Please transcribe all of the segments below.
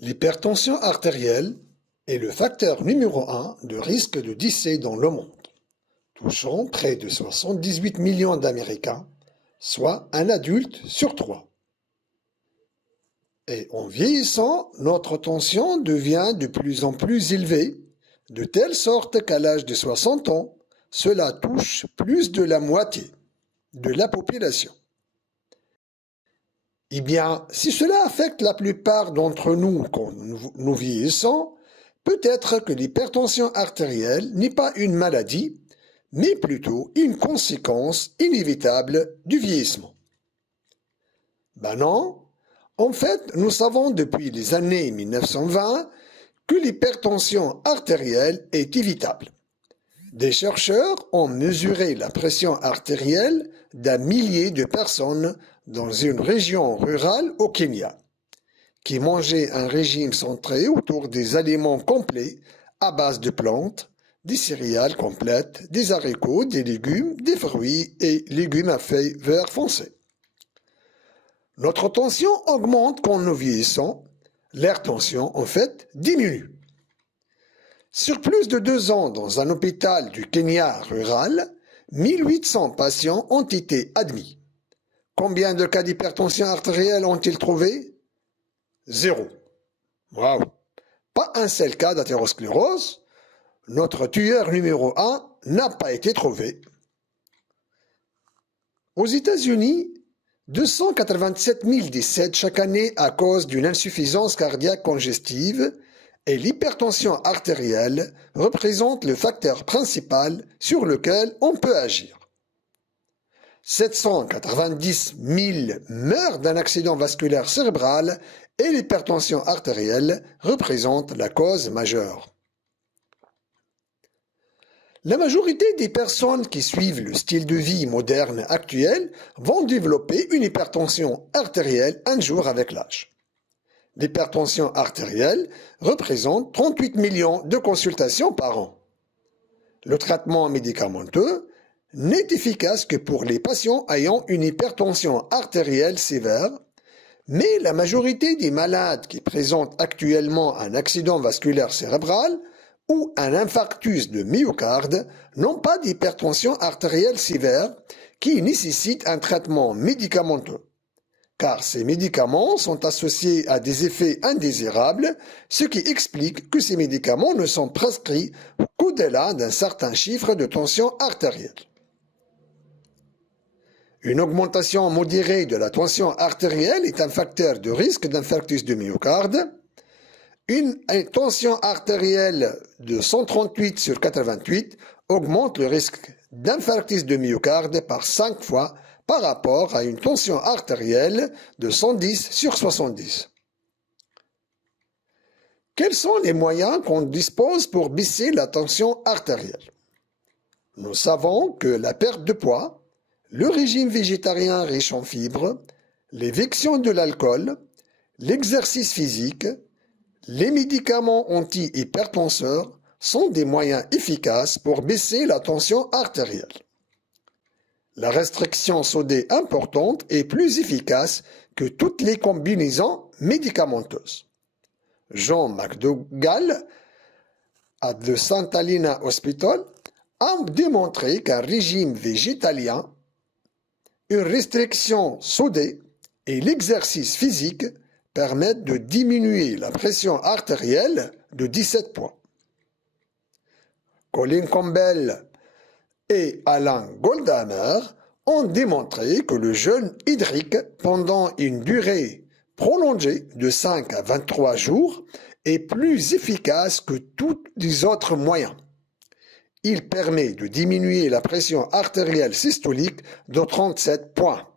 L'hypertension artérielle est le facteur numéro 1 de risque de décès dans le monde, touchant près de 78 millions d'Américains, soit un adulte sur 3. Et en vieillissant, notre tension devient de plus en plus élevée, de telle sorte qu'à l'âge de 60 ans, cela touche plus de la moitié de la population. Eh bien, si cela affecte la plupart d'entre nous quand nous vieillissons, peut-être que l'hypertension artérielle n'est pas une maladie, mais plutôt une conséquence inévitable du vieillissement. Ben non, en fait, nous savons depuis les années 1920 que l'hypertension artérielle est évitable. Des chercheurs ont mesuré la pression artérielle d'un millier de personnes dans une région rurale au Kenya, qui mangeaient un régime centré autour des aliments complets à base de plantes, des céréales complètes, des haricots, des légumes, des fruits et légumes à feuilles vert foncé. Notre tension augmente quand nous vieillissons, leur tension en fait diminue. Sur plus de 2 ans dans un hôpital du Kenya rural, 1800 patients ont été admis. Combien de cas d'hypertension artérielle ont-ils trouvé? 0. Waouh! Pas un seul cas d'athérosclérose. Notre tueur numéro 1 n'a pas été trouvé. Aux États-Unis, 287 000 décèdent chaque année à cause d'une insuffisance cardiaque congestive et l'hypertension artérielle représente le facteur principal sur lequel on peut agir. 790 000 meurent d'un accident vasculaire cérébral et l'hypertension artérielle représente la cause majeure. La majorité des personnes qui suivent le style de vie moderne actuel vont développer une hypertension artérielle un jour avec l'âge. L'hypertension artérielle représente 38 millions de consultations par an. Le traitement médicamenteux n'est efficace que pour les patients ayant une hypertension artérielle sévère, mais la majorité des malades qui présentent actuellement un accident vasculaire cérébral ou un infarctus de myocarde n'ont pas d'hypertension artérielle sévère qui nécessite un traitement médicamenteux, car ces médicaments sont associés à des effets indésirables, ce qui explique que ces médicaments ne sont prescrits qu'au-delà d'un certain chiffre de tension artérielle. Une augmentation modérée de la tension artérielle est un facteur de risque d'infarctus de myocarde. Une tension artérielle de 138 sur 88 augmente le risque d'infarctus de myocarde par 5 fois par rapport à une tension artérielle de 110 sur 70. Quels sont les moyens qu'on dispose pour baisser la tension artérielle? Nous savons que la perte de poids, le régime végétarien riche en fibres, l'éviction de l'alcool, l'exercice physique, les médicaments anti-hypertenseurs sont des moyens efficaces pour baisser la tension artérielle. La restriction sodée importante est plus efficace que toutes les combinaisons médicamenteuses. John McDougall, à The Santa Lina Hospital, a démontré qu'un régime végétalien, une restriction sodée et l'exercice physique permettent de diminuer la pression artérielle de 17 points. Colin Campbell et Alan Goldhammer ont démontré que le jeûne hydrique pendant une durée prolongée de 5 à 23 jours est plus efficace que tous les autres moyens. Il permet de diminuer la pression artérielle systolique de 37 points.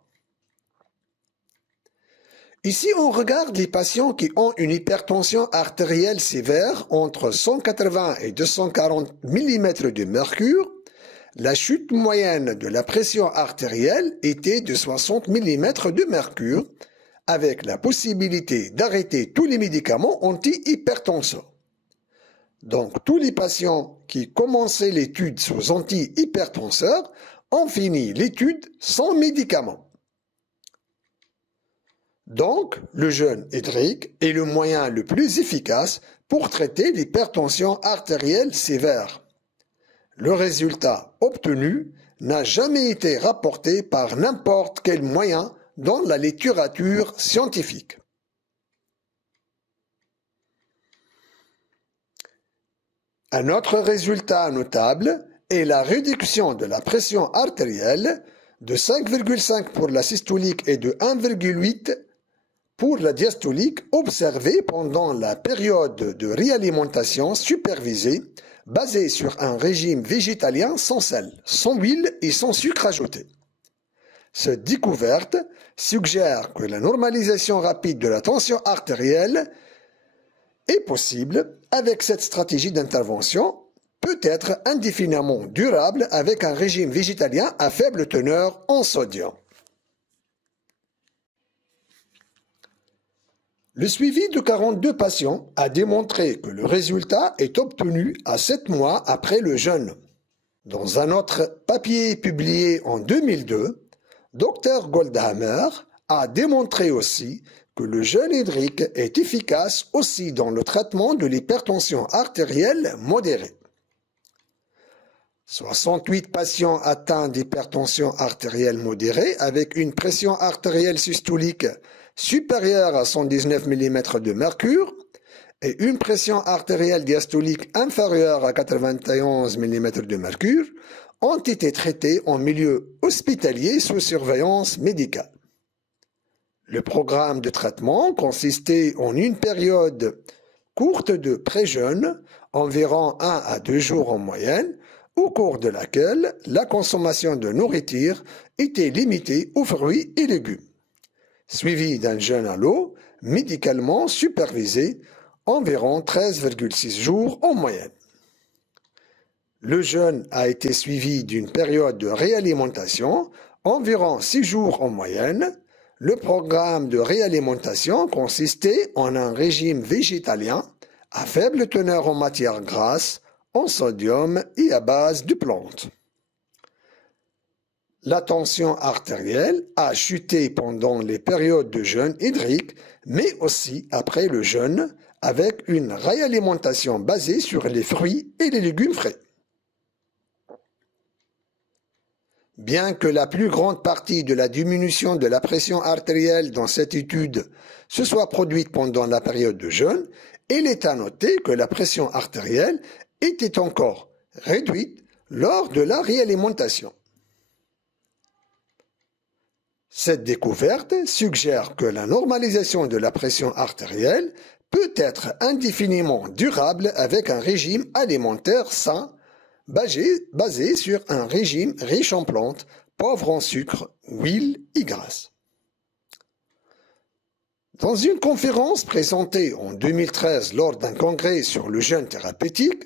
Ici, on regarde les patients qui ont une hypertension artérielle sévère entre 180 et 240 mm de mercure. La chute moyenne de la pression artérielle était de 60 mm de mercure, avec la possibilité d'arrêter tous les médicaments anti-hypertenseurs. Donc, tous les patients qui commençaient l'étude sous anti-hypertenseurs ont fini l'étude sans médicaments. Donc, le jeûne hydrique est le moyen le plus efficace pour traiter l'hypertension artérielle sévère. Le résultat obtenu n'a jamais été rapporté par n'importe quel moyen dans la littérature scientifique. Un autre résultat notable est la réduction de la pression artérielle de 5,5 pour la systolique et de 1,8 pour la diastolique observée pendant la période de réalimentation supervisée basée sur un régime végétalien sans sel, sans huile et sans sucre ajouté. Cette découverte suggère que la normalisation rapide de la tension artérielle est possible avec cette stratégie d'intervention, peut être indéfiniment durable avec un régime végétalien à faible teneur en sodium. Le suivi de 42 patients a démontré que le résultat est obtenu à 7 mois après le jeûne. Dans un autre papier publié en 2002, Dr Goldhammer a démontré aussi que le jeûne hydrique est efficace aussi dans le traitement de l'hypertension artérielle modérée. 68 patients atteints d'hypertension artérielle modérée avec une pression artérielle systolique supérieure à 119 mm de mercure et une pression artérielle diastolique inférieure à 91 mm de mercure ont été traités en milieu hospitalier sous surveillance médicale. Le programme de traitement consistait en une période courte de pré-jeûne, environ 1 à 2 jours en moyenne, au cours de laquelle la consommation de nourriture était limitée aux fruits et légumes, suivi d'un jeûne à l'eau médicalement supervisé, environ 13,6 jours en moyenne. Le jeûne a été suivi d'une période de réalimentation, environ 6 jours en moyenne. Le programme de réalimentation consistait en un régime végétalien à faible teneur en matière grasse, en sodium et à base de plantes. La tension artérielle a chuté pendant les périodes de jeûne hydrique, mais aussi après le jeûne, avec une réalimentation basée sur les fruits et les légumes frais. Bien que la plus grande partie de la diminution de la pression artérielle dans cette étude se soit produite pendant la période de jeûne, il est à noter que la pression artérielle était encore réduite lors de la réalimentation. Cette découverte suggère que la normalisation de la pression artérielle peut être indéfiniment durable avec un régime alimentaire sain, basé sur un régime riche en plantes, pauvre en sucre, huile et graisse. Dans une conférence présentée en 2013 lors d'un congrès sur le jeûne thérapeutique,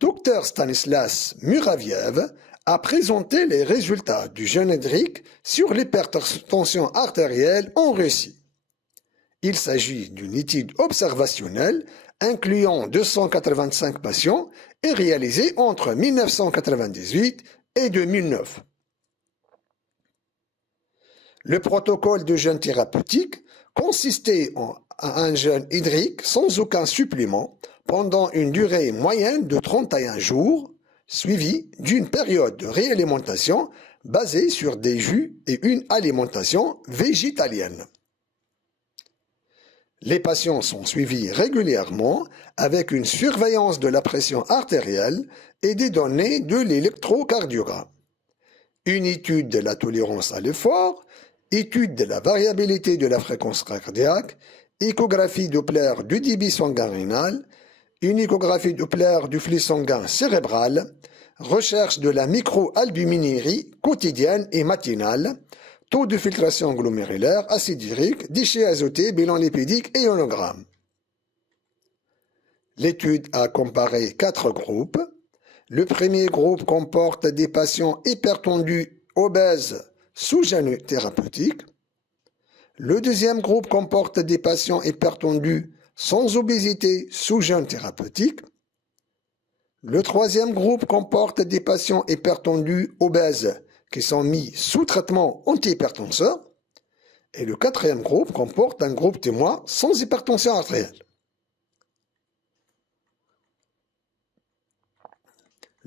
Dr Stanislas Muraviev a présenté les résultats du jeûne hydrique sur l'hypertension artérielle en Russie. Il s'agit d'une étude observationnelle incluant 285 patients et réalisée entre 1998 et 2009. Le protocole de jeûne thérapeutique consistait en un jeûne hydrique sans aucun supplément pendant une durée moyenne de 31 jours, suivi d'une période de réalimentation basée sur des jus et une alimentation végétalienne. Les patients sont suivis régulièrement avec une surveillance de la pression artérielle et des données de l'électrocardiogramme. Une étude de la tolérance à l'effort, étude de la variabilité de la fréquence cardiaque, échographie Doppler du débit sanguin rénal, une échographie Doppler du flux sanguin cérébral, recherche de la microalbuminurie quotidienne et matinale, taux de filtration glomérulaire, acide urique, déchets azotés, bilan lipidique et ionogramme. L'étude a comparé 4 groupes. Le premier groupe comporte des patients hypertendus, obèses, sous jeûne thérapeutique. Le deuxième groupe comporte des patients hypertendus sans obésité sous jeûne thérapeutique. Le troisième groupe comporte des patients hypertendus obèses qui sont mis sous traitement antihypertenseur. Et le quatrième groupe comporte un groupe témoin sans hypertension artérielle.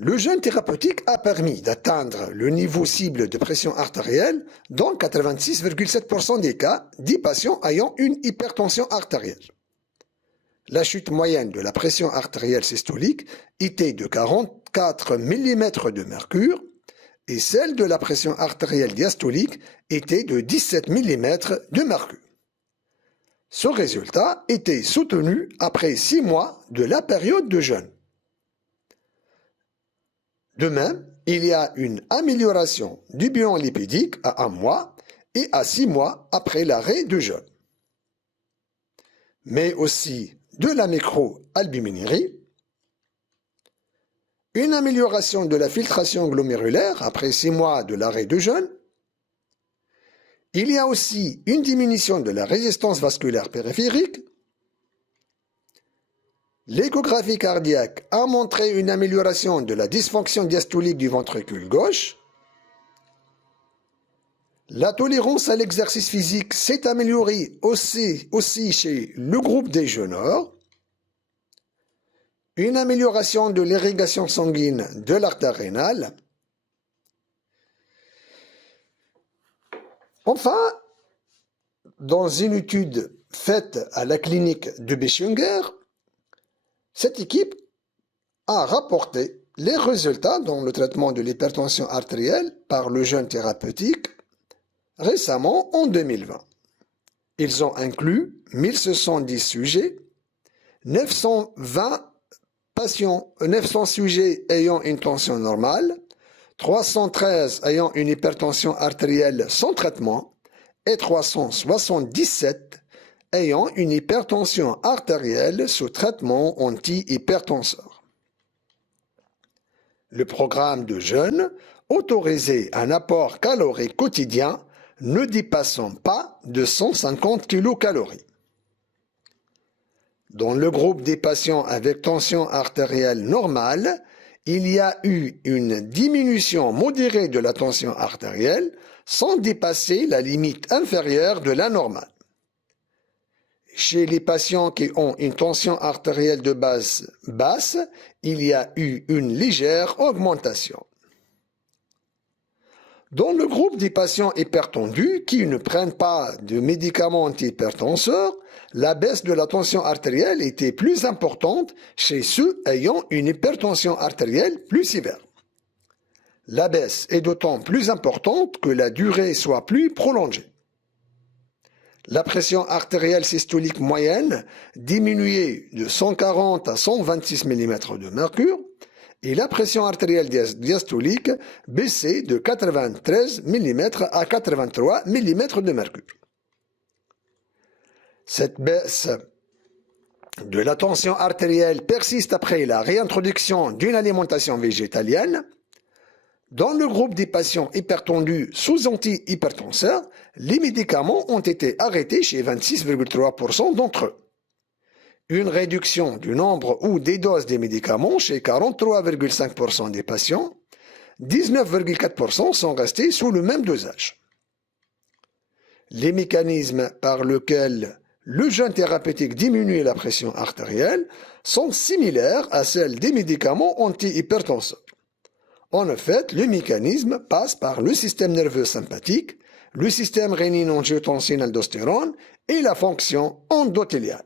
Le jeûne thérapeutique a permis d'atteindre le niveau cible de pression artérielle dans 86,7% des cas des patients ayant une hypertension artérielle. La chute moyenne de la pression artérielle systolique était de 44 mm de mercure et celle de la pression artérielle diastolique était de 17 mm de mercure. Ce résultat était soutenu après 6 mois de la période de jeûne. De même, il y a une amélioration du bilan lipidique à 1 mois et à 6 mois après l'arrêt de jeûne. Mais aussi de la microalbuminurie, une amélioration de la filtration glomérulaire après 6 mois de l'arrêt de jeûne. Il y a aussi une diminution de la résistance vasculaire périphérique. L'échographie cardiaque a montré une amélioration de la dysfonction diastolique du ventricule gauche. La tolérance à l'exercice physique s'est améliorée aussi chez le groupe des jeûneurs. Une amélioration de l'irrigation sanguine de l'artère rénale. Enfin, dans une étude faite à la clinique de Beschinger, cette équipe a rapporté les résultats dans le traitement de l'hypertension artérielle par le jeûne thérapeutique récemment en 2020. Ils ont inclus 1610 sujets, 920 patients, 900 sujets ayant une tension normale, 313 ayant une hypertension artérielle sans traitement et 377 ayant une hypertension artérielle sous traitement anti-hypertenseur. Le programme de jeûne autorisait un apport calorique quotidien ne dépassant pas de 150 kcal. Dans le groupe des patients avec tension artérielle normale, il y a eu une diminution modérée de la tension artérielle sans dépasser la limite inférieure de la normale. Chez les patients qui ont une tension artérielle de base basse, il y a eu une légère augmentation. Dans le groupe des patients hypertendus qui ne prennent pas de médicaments antihypertenseurs, la baisse de la tension artérielle était plus importante chez ceux ayant une hypertension artérielle plus sévère. La baisse est d'autant plus importante que la durée soit plus prolongée. La pression artérielle systolique moyenne diminuait de 140 à 126 mm de mercure et la pression artérielle diastolique baissait de 93 mm à 83 mm de mercure. Cette baisse de la tension artérielle persiste après la réintroduction d'une alimentation végétalienne. Dans le groupe des patients hypertendus sous antihypertenseurs, les médicaments ont été arrêtés chez 26,3% d'entre eux. Une réduction du nombre ou des doses des médicaments chez 43,5% des patients, 19,4% sont restés sous le même dosage. Les mécanismes par lesquels le jeûne thérapeutique diminue la pression artérielle sont similaires à celles des médicaments antihypertenseurs. En fait, le mécanisme passe par le système nerveux sympathique, le système rénine-angiotensine-aldostérone et la fonction endothéliale.